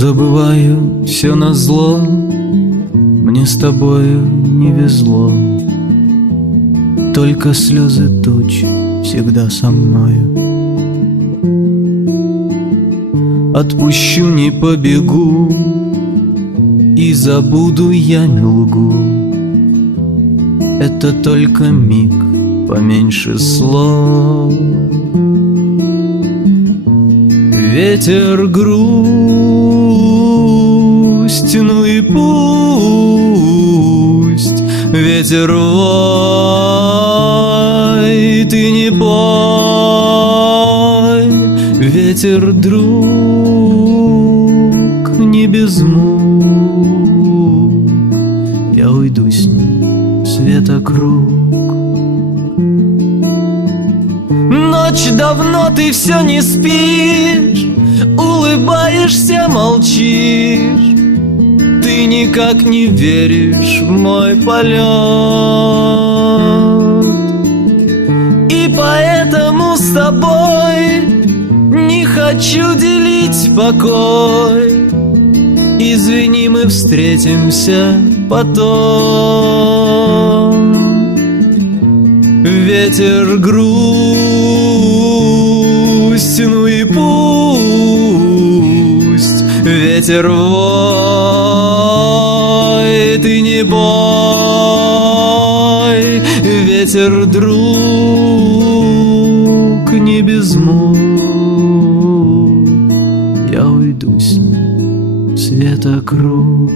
Забываю все назло, мне с тобою не везло. Только слезы туч всегда со мною. Отпущу, не побегу, и забуду, я не лгу. Это только миг, поменьше слов. Ветер грусть, ну и пусть. Ветер вой, ты не пой. Ветер друг, не без мук. Я уйду с ним, светокруг. Ночь давно, ты все не спишь, улыбаешься, молчишь. Ты никак не веришь в мой полет, и поэтому с тобой не хочу делить покой. Извини, мы встретимся потом. Ветер грусть, ну и пусть. Ветер вой, ты не бой. Ветер друг, не без мук. Я уйду с ним, светокруг.